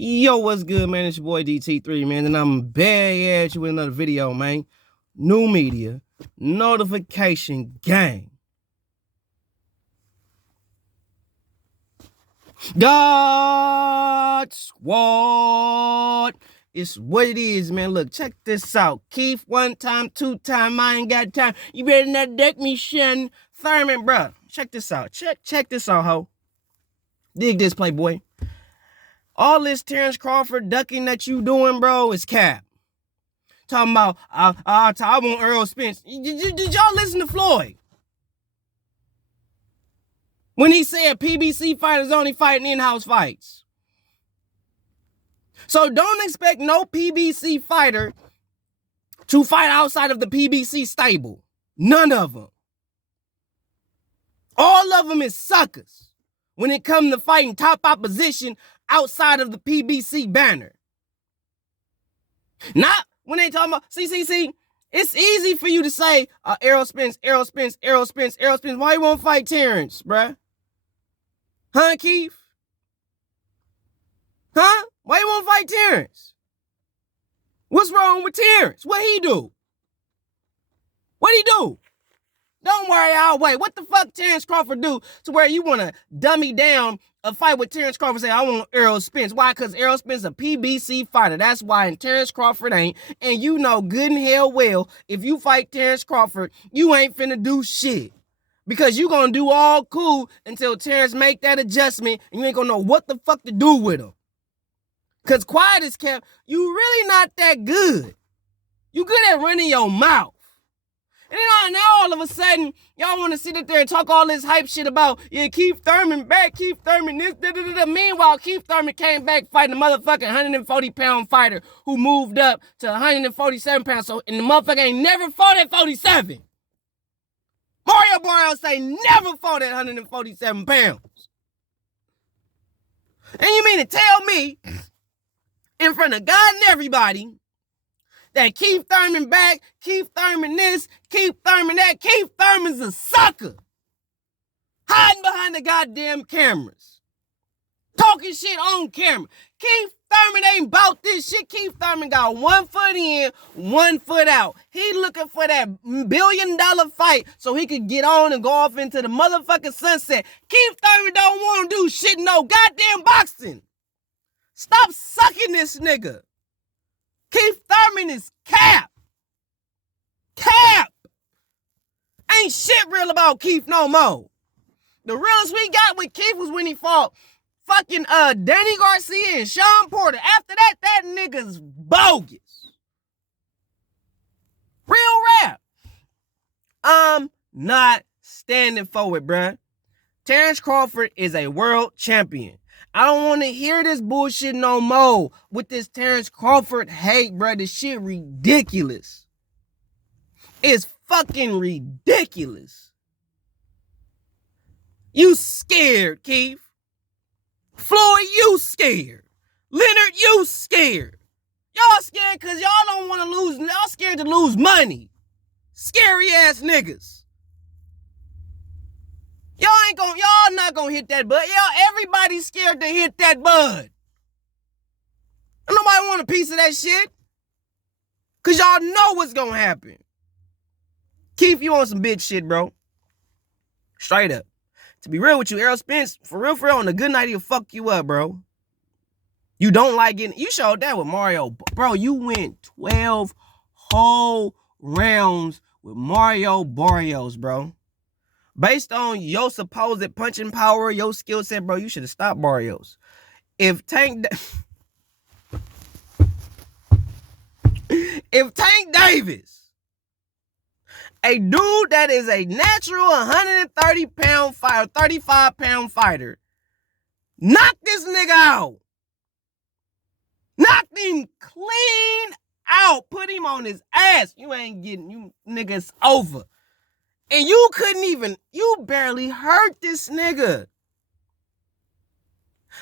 Yo, what's good, man? It's your boy DT3, man, and I'm back at you with another video, man. New media, notification gang. God Squad. It's what it is, man. Look, check this out. Keith, one time, two time, I ain't got time. You better not deck me, Shen. Thurman, bruh. Check this out. Check this out, ho. Dig this, playboy. All this Terrence Crawford ducking that you doing, bro, is cap. Talking about, I want Earl Spence. Did y'all listen to Floyd? When he said PBC fighters only fighting in-house fights. So don't expect no PBC fighter to fight outside of the PBC stable. None of them. All of them is suckers when it comes to fighting top opposition outside of the PBC banner. Not when they talking about, see, it's easy for you to say, Errol Spence. Why you won't fight Terrence, bruh? Huh, Keith? Huh? Why you won't fight Terrence? What's wrong with Terrence? What he do? What he do? Don't worry, I'll wait. What the fuck Terrence Crawford do to where you want to dummy down a fight with Terrence Crawford, say, I want Errol Spence. Why? Because Errol Spence is a PBC fighter. That's why, and Terrence Crawford ain't. And you know good and hell well, if you fight Terrence Crawford, you ain't finna do shit. Because you gonna do all cool until Terrence make that adjustment, and you ain't gonna know what the fuck to do with him. Because quiet as kept, you really not that good. You good at running your mouth. And then now all of a sudden, y'all want to sit there and talk all this hype shit about, yeah, Keith Thurman back, Keith Thurman this, da-da-da-da. Meanwhile, Keith Thurman came back fighting a motherfucking 140-pound fighter who moved up to 147 pounds. So, and the motherfucker ain't never fought at 47. Mario Barrios ain't never fought at 147 pounds. And you mean to tell me, in front of God and everybody, that Keith Thurman back, Keith Thurman this, Keith Thurman that. Keith Thurman's a sucker. Hiding behind the goddamn cameras. Talking shit on camera. Keith Thurman ain't about this shit. Keith Thurman got 1 foot in, 1 foot out. He looking for that $1 billion fight so he could get on and go off into the motherfucking sunset. Keith Thurman don't want to do shit no goddamn boxing. Stop sucking this nigga. Keith Thurman is cap. Cap. Ain't shit real about Keith no more. The realest we got with Keith was when he fought fucking Danny Garcia and Sean Porter. After that, that nigga's bogus. Real rap. I'm not standing for it, bruh. Terrence Crawford is a world champion. I don't want to hear this bullshit no more with this Terrence Crawford hate, bro. This shit ridiculous. It's fucking ridiculous. You scared, Keith. Floyd, you scared. Leonard, you scared. Y'all scared because y'all don't want to lose. Y'all scared to lose money. Scary ass niggas. Y'all not gonna hit that bud. Everybody's scared to hit that bud. And nobody want a piece of that shit. Cause y'all know what's gonna happen. Keith, you on some bitch shit, bro. Straight up. To be real with you, Errol Spence, for real, on a good night, he'll fuck you up, bro. You don't like it. You showed that with Mario. Bro, you went 12 whole rounds with Mario Barrios, bro. Based on your supposed punching power, your skill set, bro, you should have stopped Barrios. If Tank Davis, a dude that is a natural 130-pound fighter, 35-pound fighter, knock this nigga out. Knock him clean out. Put him on his ass. You ain't getting, you niggas over. And you barely hurt this nigga.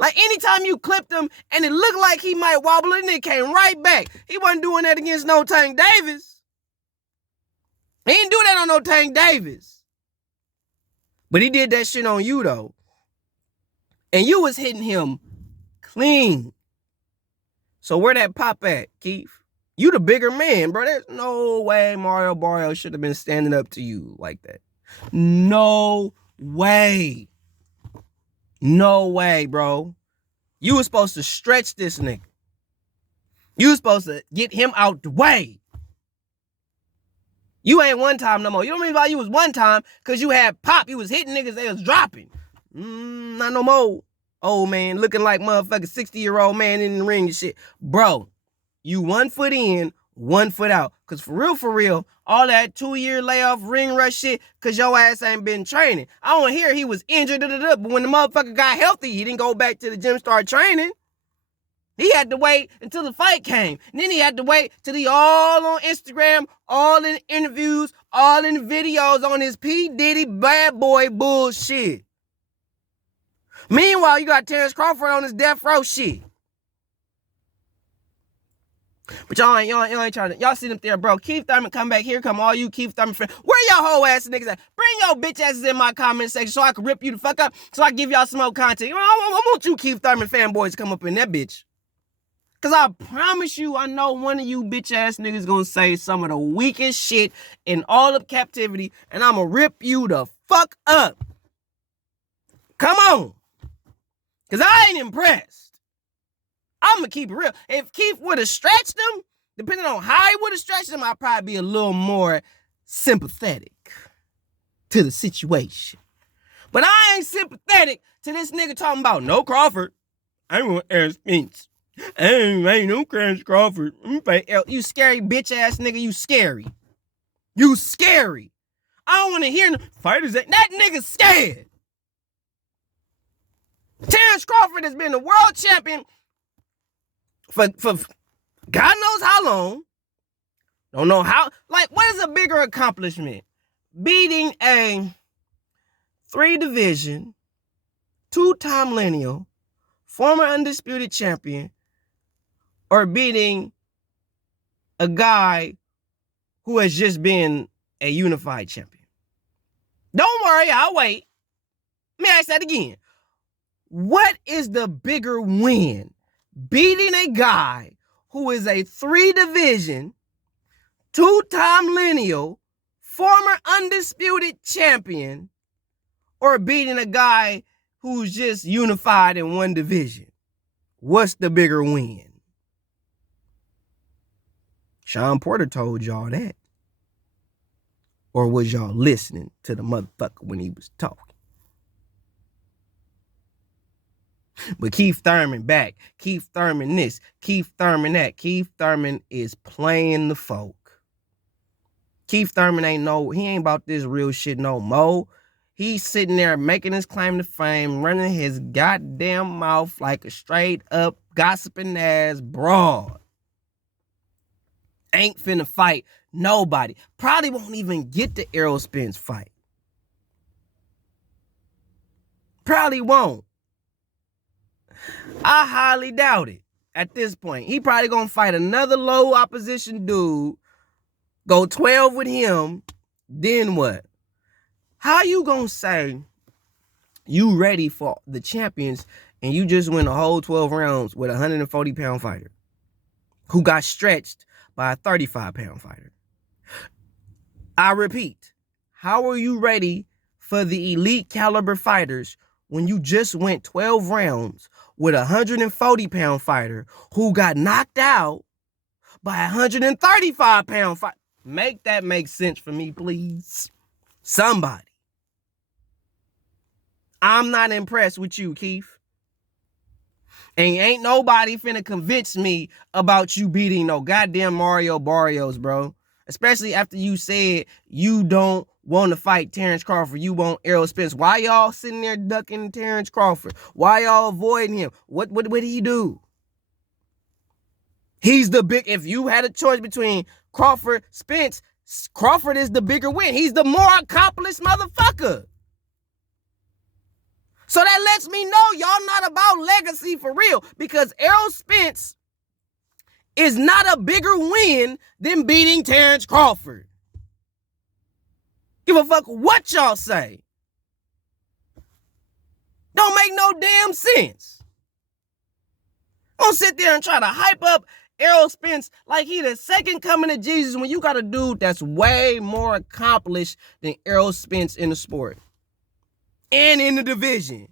Like anytime you clipped him and it looked like he might wobble and it came right back. He wasn't doing that against no Tank Davis. He didn't do that on no Tank Davis. But he did that shit on you though. And you was hitting him clean. So where that pop at, Keith? You the bigger man, bro. There's no way Mario Barrios should have been standing up to you like that. No way. No way, bro. You were supposed to stretch this nigga. You were supposed to get him out the way. You ain't one time no more. You don't mean why you was one time because you had pop. You was hitting niggas, they was dropping. Not no more. Old man looking like motherfucking 60-year-old man in the ring and shit. Bro, you 1 foot in, 1 foot out. Because for real, all that 2-year layoff ring rush shit, because your ass ain't been training. I don't hear he was injured, but when the motherfucker got healthy, he didn't go back to the gym, start training. He had to wait until the fight came. And then he had to wait till he all on Instagram, all in interviews, all in videos on his P. Diddy bad boy bullshit. Meanwhile, you got Terrence Crawford on his death row shit. But y'all ain't trying to. Y'all sit up there, bro. Keith Thurman, come back here. Come all you Keith Thurman friends. Where y'all whole ass niggas at? Bring your bitch asses in my comment section so I can rip you the fuck up. So I can give y'all some more content. I want you Keith Thurman fanboys to come up in that bitch. Because I promise you, I know one of you bitch ass niggas gonna say some of the weakest shit in all of captivity. And I'm gonna rip you the fuck up. Come on. Because I ain't impressed. I'm going to keep it real. If Keith would have stretched him, depending on how he would have stretched him, I'd probably be a little more sympathetic to the situation. But I ain't sympathetic to this nigga talking about no Crawford. I ain't want Aaron Spinks. I ain't no Crawford. You scary bitch ass nigga. You scary. You scary. I don't want to hear no fighters that nigga's scared. Terrence Crawford has been the world champion for God knows how long. Don't know how. Like, what is a bigger accomplishment? Beating a 3-division, 2-time lineal, former undisputed champion, or beating a guy who has just been a unified champion? Don't worry, I'll wait. Let me ask that again. What is the bigger win? Beating a guy who is a 3-division, 2-time lineal, former undisputed champion, or beating a guy who's just unified in 1 division? What's the bigger win? Sean Porter told y'all that. Or was y'all listening to the motherfucker when he was talking? But Keith Thurman back. Keith Thurman this. Keith Thurman that. Keith Thurman is playing the folk. Keith Thurman he ain't about this real shit no more. He's sitting there making his claim to fame, running his goddamn mouth like a straight up gossiping ass broad. Ain't finna fight nobody. Probably won't even get the Errol Spence fight. Probably won't. I highly doubt it at this point. He probably gonna fight another low opposition dude, go 12 with him, then what? How you gonna say you ready for the champions and you just win a whole 12 rounds with a 140-pound fighter who got stretched by a 35-pound fighter? I repeat, how are you ready for the elite caliber fighters when you just went 12 rounds with a 140-pound fighter who got knocked out by a 135-pound fighter? Make that make sense for me, please. Somebody. I'm not impressed with you, Keith. And ain't nobody finna convince me about you beating no goddamn Mario Barrios, bro. Especially after you said you don't want to fight Terrence Crawford. You want Errol Spence. Why y'all sitting there ducking Terrence Crawford? Why y'all avoiding him? What did he do? He's the big... If you had a choice between Crawford, Spence, Crawford is the bigger win. He's the more accomplished motherfucker. So that lets me know y'all not about legacy for real, because Errol Spence is not a bigger win than beating Terrence Crawford. Give a fuck what y'all say. Don't make no damn sense. Don't sit there and try to hype up Errol Spence like he the second coming of Jesus when you got a dude that's way more accomplished than Errol Spence in the sport and in the division.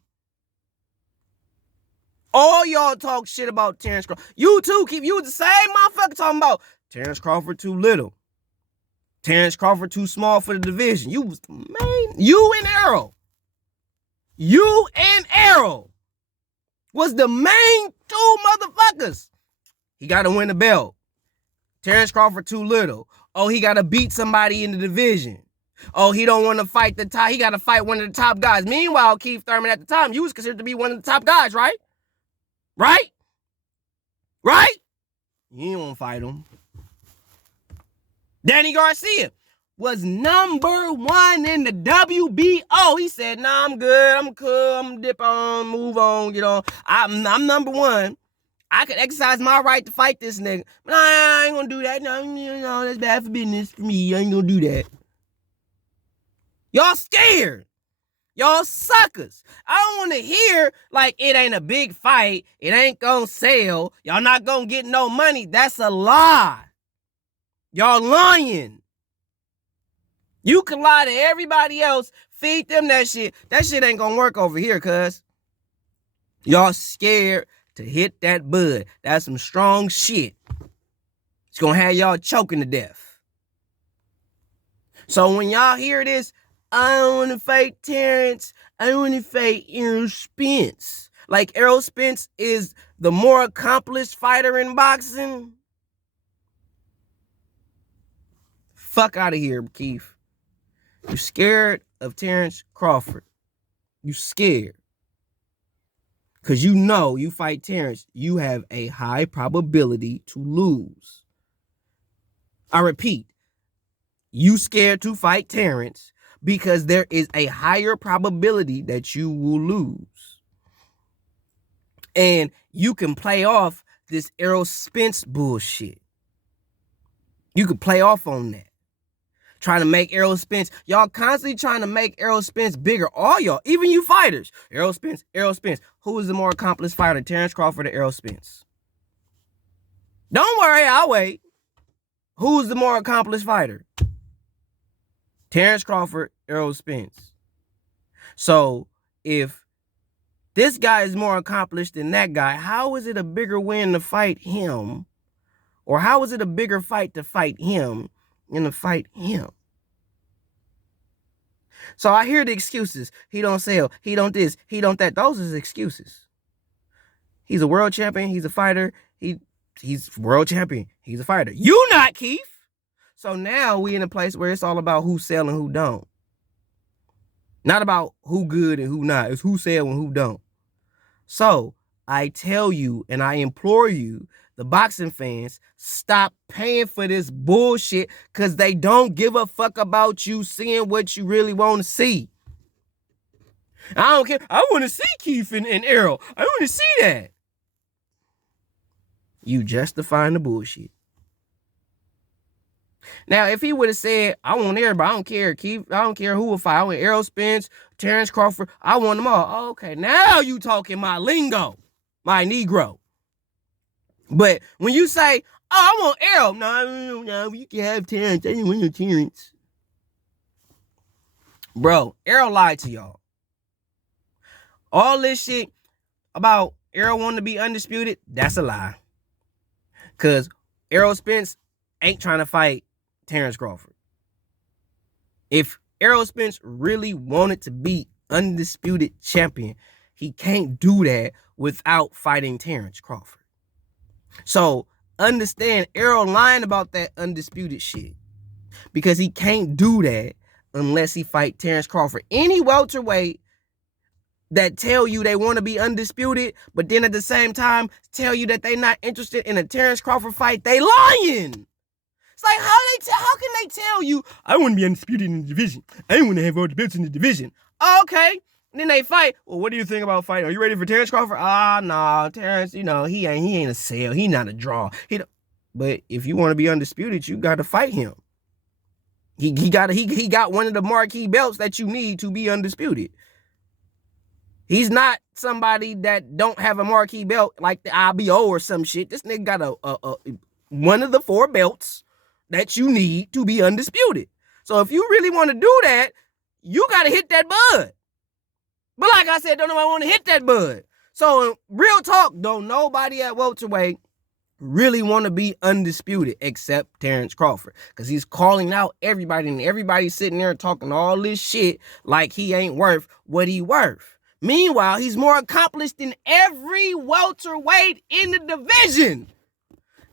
All y'all talk shit about Terrence Crawford. You too, you the same motherfucker talking about Terrence Crawford too little. Terrence Crawford too small for the division. You was the main. You and Errol was the main two motherfuckers. He got to win the belt. Terrence Crawford too little. Oh, he got to beat somebody in the division. Oh, he don't want to fight the top. He got to fight one of the top guys. Meanwhile, Keith Thurman at the time, you was considered to be one of the top guys, right? Right? You didn't want to fight him. Danny Garcia was number 1 in the WBO. He said, nah, I'm good. I'm cool. I'm gonna dip on, move on, get on. I'm number 1. I could exercise my right to fight this nigga. But I ain't gonna do that. No, that's bad for business for me. I ain't gonna do that. Y'all scared. Y'all suckers. I don't want to hear like it ain't a big fight. It ain't gonna sell. Y'all not gonna get no money. That's a lie. Y'all lying. You can lie to everybody else. Feed them that shit. That shit ain't gonna work over here, cuz. Y'all scared to hit that bud. That's some strong shit. It's gonna have y'all choking to death. So when y'all hear this, I don't want to fight Terrence. I want to fight Errol Spence. Like Errol Spence is the more accomplished fighter in boxing. Fuck out of here, Keith. You scared of Terrence Crawford. You scared. Because you know you fight Terrence, you have a high probability to lose. I repeat, you scared to fight Terrence because there is a higher probability that you will lose. And you can play off this Errol Spence bullshit. You can play off on that. Trying to make Errol Spence, y'all constantly trying to make Errol Spence bigger. All y'all, even you fighters. Errol Spence. Who is the more accomplished fighter, Terrence Crawford or Errol Spence? Don't worry, I'll wait. Who's the more accomplished fighter? Terrence Crawford, Errol Spence. So, if this guy is more accomplished than that guy, how is it a bigger win to fight him? Or how is it a bigger fight to fight him than to fight him? So I hear the excuses. He don't sell. He don't this. He don't that. Those is excuses. He's a world champion. He's a fighter. He's world champion. He's a fighter. You not, Keith. So now we in a place where it's all about who sell and who don't. Not about who good and who not. It's who sell and who don't. So I tell you and I implore you, the boxing fans, stop paying for this bullshit because they don't give a fuck about you seeing what you really want to see. I don't care. I want to see Keith and Errol. I want to see that. You justifying the bullshit. Now, if he would have said, I want everybody, I don't care, Keith, I don't care who will fight. I want Errol Spence, Terrence Crawford, I want them all. Oh, okay, now you talking my lingo, my Negro. But when you say, oh, I want Errol, no, you can have Terrence. I didn't want no Terrence. Bro, Errol lied to y'all. All this shit about Errol wanting to be undisputed, that's a lie. Because Errol Spence ain't trying to fight Terrence Crawford. If Errol Spence really wanted to be undisputed champion, he can't do that without fighting Terrence Crawford. So understand Errol lying about that undisputed shit because he can't do that unless he fight Terrence Crawford. Any welterweight that tell you they want to be undisputed, but then at the same time tell you that they not interested in a Terrence Crawford fight, they lying. It's like, how can they tell you, I want to be undisputed in the division. I want to have all the belts in the division. Oh, okay. And then they fight. Well, what do you think about fighting? Are you ready for Terrence Crawford? Nah, Terrence, he ain't a sale. He not a draw. But if you want to be undisputed, you got to fight him. He got one of the marquee belts that you need to be undisputed. He's not somebody that don't have a marquee belt like the IBO or some shit. This nigga got a one of the 4 belts that you need to be undisputed. So if you really want to do that, you got to hit that bud. But like I said, don't nobody want to hit that bud. So real talk, don't nobody at welterweight really want to be undisputed except Terrence Crawford, because he's calling out everybody, and everybody's sitting there talking all this shit like he ain't worth what he worth. Meanwhile, he's more accomplished than every welterweight in the division.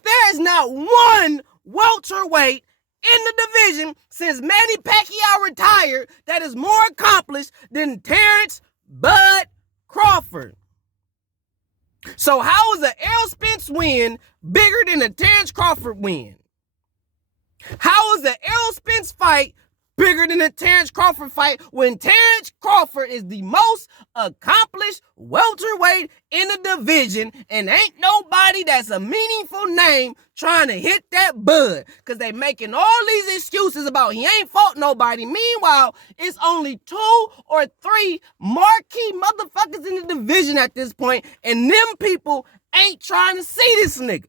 There is not one welterweight in the division since Manny Pacquiao retired that is more accomplished than Terrence Bud Crawford. So how is an Errol Spence win bigger than a Terrence Crawford win? How is an Errol Spence fight bigger than a Terrence Crawford fight when Terrence Crawford is the most accomplished welterweight in the division, and ain't nobody that's a meaningful name trying to hit that bud, because they making all these excuses about he ain't fought nobody. Meanwhile, it's only 2 or 3 marquee motherfuckers in the division at this point, and them people ain't trying to see this nigga.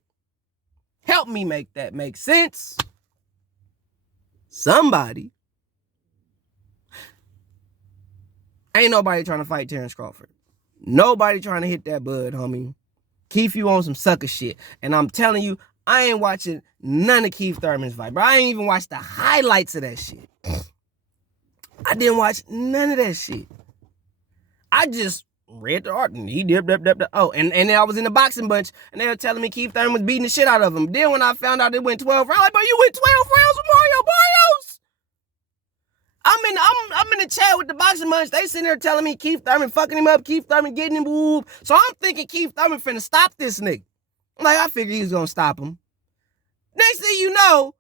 Help me make that make sense. Somebody. Ain't nobody trying to fight Terrence Crawford. Nobody trying to hit that bud, homie. Keith, you on some sucker shit. And I'm telling you, I ain't watching none of Keith Thurman's fight, bro. I ain't even watched the highlights of that shit. I didn't watch none of that shit. I just read the art and he did. Oh, and then I was in the boxing bunch and they were telling me Keith Thurman was beating the shit out of him. Then when I found out it went 12 rounds, like, bro, you went 12 rounds with Mario Barrios? I'm in the chat with the boxing bunch. They sitting there telling me Keith Thurman fucking him up, Keith Thurman getting him booed. So I'm thinking Keith Thurman finna stop this nigga. Like, I figured he was gonna stop him. Next thing you know,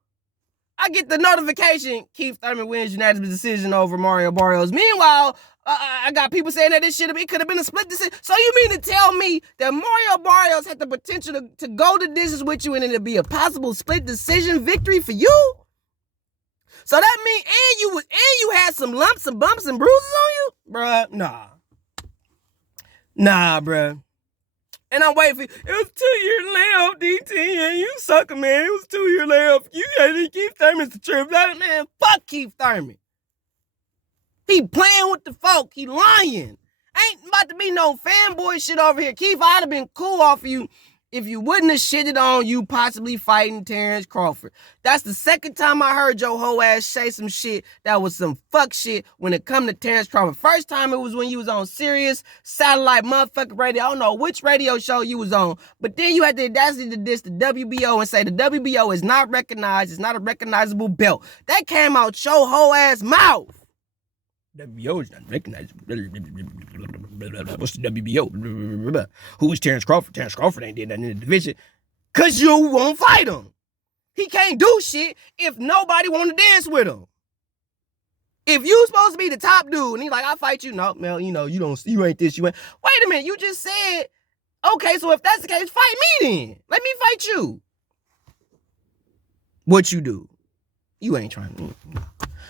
I get the notification Keith Thurman wins unanimous decision over Mario Barrios. Meanwhile, I got people saying that it could have been a split decision. So you mean to tell me that Mario Barrios had the potential to go the distance with you and it'd be a possible split decision victory for you? So that means you had some lumps and bumps and bruises on you? Bruh, nah, bruh. And I'm waiting for you. It was 2-year layoff, DT, and you sucker, man. It was 2-year layoff. You gotta Keith Thurman's the truth. Man, fuck Keith Thurman. He playing with the folk. He lying. Ain't about to be no fanboy shit over here. Keith, I'd have been cool off of you if you wouldn't have shitted on you possibly fighting Terrence Crawford. That's the second time I heard your whole ass say some shit that was some fuck shit when it come to Terrence Crawford. First time it was when you was on Sirius satellite motherfucking radio. I don't know which radio show you was on, but then you had the audacity to diss the WBO and say the WBO is not recognized. It's not a recognizable belt. That came out your whole ass mouth. WBO is not recognized. What's the WBO? Who is Terrence Crawford? Terrence Crawford ain't did nothing in the division. Cause you won't fight him. He can't do shit if nobody want to dance with him. If you supposed to be the top dude and he's like, I'll fight you. No, man, you ain't this, you ain't. Wait a minute, you just said, okay, so if that's the case, fight me then. Let me fight you. What you do? You ain't trying to.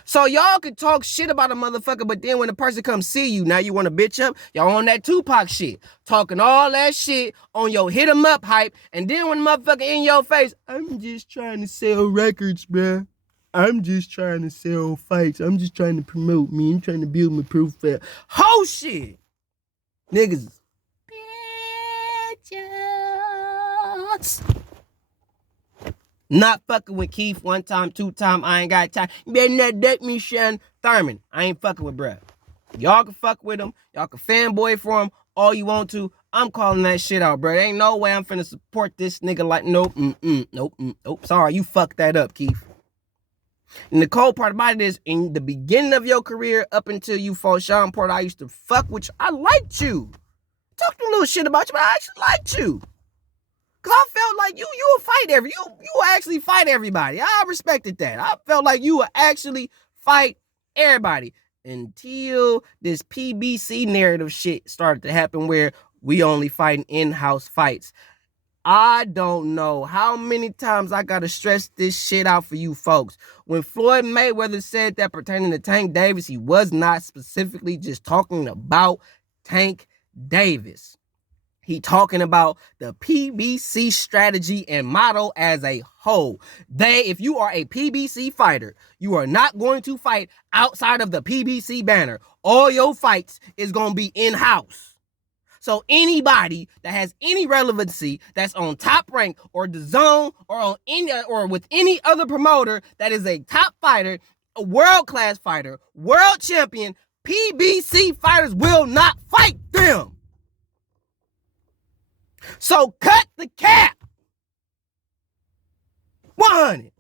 So y'all could talk shit about a motherfucker, but then when the person comes see you, now you want to bitch up? Y'all on that Tupac shit. Talking all that shit on your hit 'em up hype, and then when the motherfucker in your face, I'm just trying to sell records, bruh. I'm just trying to sell fights. I'm just trying to promote me. I'm trying to build my profile. Whole shit. Niggas. Bitches. Not fucking with Keith 1 time, 2 time, I ain't got time. You better not duck me, Sean Thurman. I ain't fucking with bruh. Y'all can fuck with him. Y'all can fanboy for him all you want to. I'm calling that shit out, bruh. There ain't no way I'm finna support this nigga like, nope. Sorry, you fucked that up, Keith. And the cold part about it is, in the beginning of your career, up until you fought Sean Porter, I used to fuck with you. I liked you. Talked a little shit about you, but I actually liked you. Cause I felt like you would fight you would actually fight everybody. I respected that. I felt like you would actually fight everybody until this PBC narrative shit started to happen where we only fighting in-house fights. I don't know how many times I gotta stress this shit out for you folks. When Floyd Mayweather said that pertaining to Tank Davis, he was not specifically just talking about Tank Davis. He talking about the PBC strategy and model as a whole. If you are a PBC fighter, you are not going to fight outside of the PBC banner. All your fights is going to be in-house. So anybody that has any relevancy that's on Top Rank or the Zone or on any or with any other promoter that is a top fighter, a world-class fighter, world champion, PBC fighters will not fight them. So cut the cap. 100.